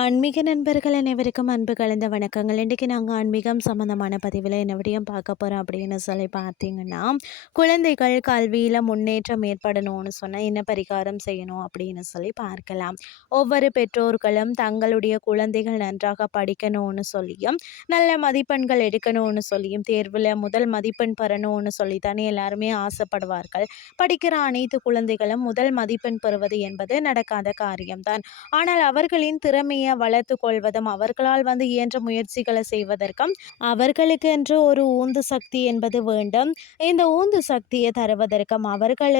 ஆன்மீக நண்பர்கள் அனைவருக்கும் அன்பு கலந்த வணக்கங்கள். இன்றைக்கி நாங்கள் ஆன்மீகம் சம்மந்தமான பதிவில் என்ன விடயம் பார்க்க போகிறோம் அப்படின்னு சொல்லி பார்த்தீங்கன்னா, குழந்தைகள் கல்வியில் முன்னேற்றம் ஏற்படணும்னு சொன்னால் என்ன பரிகாரம் செய்யணும் அப்படின்னு சொல்லி பார்க்கலாம். ஒவ்வொரு பெற்றோர்களும் தங்களுடைய குழந்தைகள் நன்றாக படிக்கணும்னு சொல்லியும், நல்ல மதிப்பெண்கள் எடுக்கணும்னு சொல்லியும், தேர்வில் முதல் மதிப்பெண் பெறணும்னு சொல்லி தானே எல்லாருமே ஆசைப்படுவார்கள். படிக்கிற அனைத்து குழந்தைகளும் முதல் மதிப்பெண் பெறுவது என்பது நடக்காத காரியம்தான். ஆனால் அவர்களின் திறமையை வளர்த்து கொள்வதும் அவர்களால் இயன்ற முயற்சிகளை செய்வதற்கும் அவர்களுக்கென்று ஒரு ஊந்து சக்தி என்பது வேண்டும். இந்த ஊந்து சக்தியை தருவதற்கும் அவர்கள்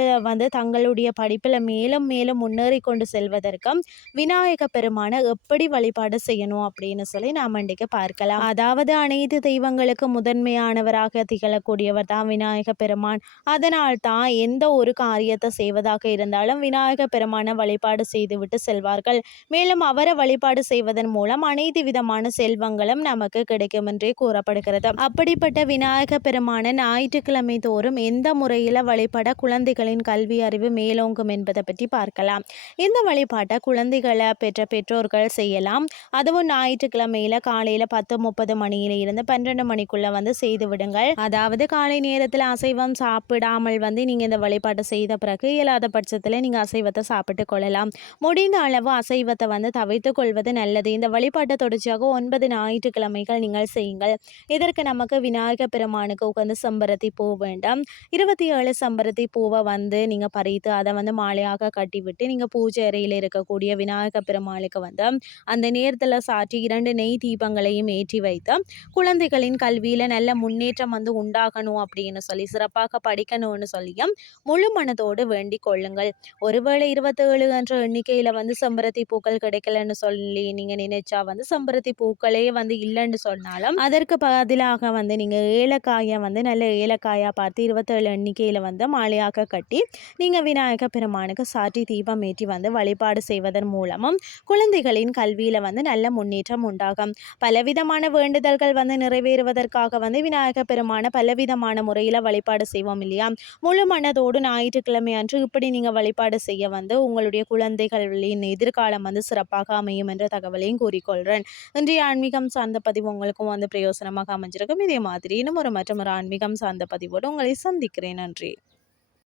தங்களுடைய படிப்பில் மேலும் மேலும் முன்னேறி கொண்டு செல்வதற்கும் விநாயக பெருமானை எப்படி வழிபாடு செய்யணும் அப்படின்னு சொல்லி நாம் இன்றைக்கு பார்க்கலாம். அதாவது அனைத்து தெய்வங்களுக்கு முதன்மையானவராக திகழக்கூடியவர் தான் விநாயக பெருமான். அதனால் தான் எந்த ஒரு காரியத்தை செய்வதாக இருந்தாலும் விநாயக பெருமானை வழிபாடு செய்துவிட்டு செல்வார்கள். மேலும் அவரை வழிபாடு செய்வதன் மூலம் அனைத்து விதமான செல்வங்களும் நமக்கு கிடைக்கும் என்றே கூறப்படுகிறது. அப்படிப்பட்ட விநாயக பெருமான ஞாயிற்றுக்கிழமை தோறும் எந்த முறையில் வழிபட குழந்தைகளின் கல்வி அறிவு மேலோங்கும் என்பதை பற்றி பார்க்கலாம். இந்த வழிபாட்டை குழந்தைகளை பெற்ற பெற்றோர்கள் செய்யலாம். அதுவும் ஞாயிற்றுக்கிழமையில காலையில் 10:30 மணியில இருந்து 12 மணிக்குள்ள செய்து விடுங்கள். அதாவது காலை நேரத்தில் அசைவம் சாப்பிடாமல் நீங்க இந்த வழிபாட்டை செய்த பிறகு இயலாத பட்சத்தில் நீங்க அசைவத்தை சாப்பிட்டு கொள்ளலாம். முடிந்த அளவு அசைவத்தை தவிர்த்து கொள்வது நல்லது. இந்த வழிபாட்டை தொடர்ச்சியாக 9 ஞாயிற்றுக்கிழமைகள் நீங்கள் செய்யுங்கள். இதற்கு நமக்கு விநாயக பெருமானுக்கு உகந்த செம்பருத்தி பூ வேண்டும். 27 செம்பருத்தி பூவை நீங்கள் பறித்து அதை மாலையாக கட்டிவிட்டு நீங்கள் பூஜை அறையில் இருக்கக்கூடிய விநாயக பெருமாளுக்கு அந்த நேரத்தில் சாற்றி 2 நெய் தீபங்களையும் ஏற்றி வைத்து குழந்தைகளின் கல்வியில் நல்ல முன்னேற்றம் உண்டாகணும் அப்படின்னு சொல்லி சிறப்பாக படிக்கணும்னு சொல்லியும் முழு மனதோடு வேண்டிக் கொள்ளுங்கள். ஒருவேளை 27 என்ற எண்ணிக்கையில் செம்பருத்தி பூக்கள் கிடைக்கலன்னு சொல்லி நீங்க நினைச்சா செம்பருத்தி பூக்களே இல்லைன்னு சொன்னாலும் அதற்கு பதிலாக நீங்க ஏலக்காயை நல்ல ஏலக்காயா பார்த்து 27 எண்ணிக்கையில மாலையாக கட்டி நீங்க விநாயக பெருமானுக்கு சாற்றி தீபம் ஏற்றி வழிபாடு செய்வதன் மூலமும் குழந்தைகளின் கல்வியில நல்ல முன்னேற்றம் உண்டாகும். பலவிதமான வேண்டுதல்கள் நிறைவேறுவதற்காக விநாயக பெருமான பலவிதமான முறையில வழிபாடு செய்வோம் இல்லையா? முழு மனதோடு ஞாயிற்றுக்கிழமை அன்று இப்படி நீங்க வழிபாடு செய்ய உங்களுடைய குழந்தைகளின் எதிர்காலம் சிறப்பாக அமையும் என்ற தகவலையும் கூறிக்கொள்கிறேன். இன்றைய ஆன்மீகம் சார்ந்த பதிவு உங்களுக்கும் பிரயோசனமாக அமைஞ்சிருக்கும். இதே மாதிரி இன்னும் ஒரு ஆன்மீகம் சார்ந்த பதிவோடு உங்களை சந்திக்கிறேன். நன்றி.